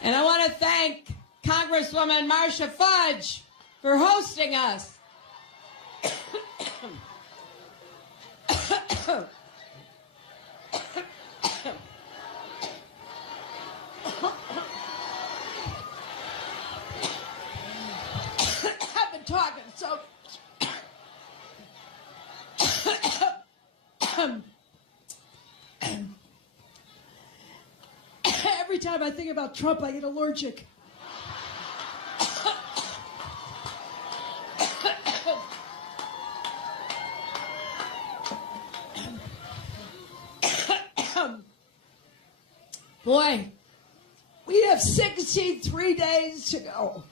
And I want to thank Congresswoman Marcia Fudge for hosting us. I've been talking so every time I think about Trump, I get allergic. Boy, we have 63 days to go.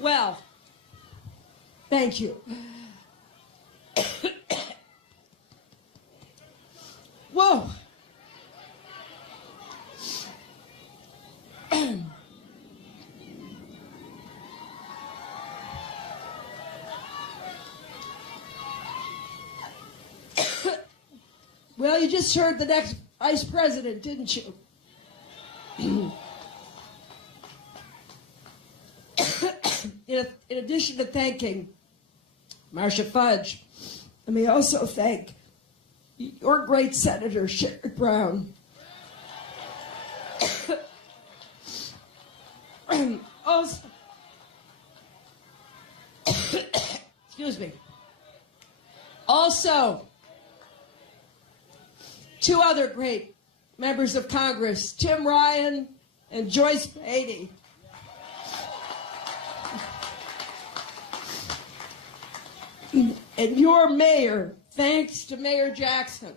Well, thank you. Whoa. Well, you just heard the next vice president, didn't you? In addition to thanking Marcia Fudge, let me also thank your great Senator Sherrod Brown. Also, excuse me. Also, two other great members of Congress, Tim Ryan and Joyce Beatty. And your mayor, thanks to Mayor Jackson.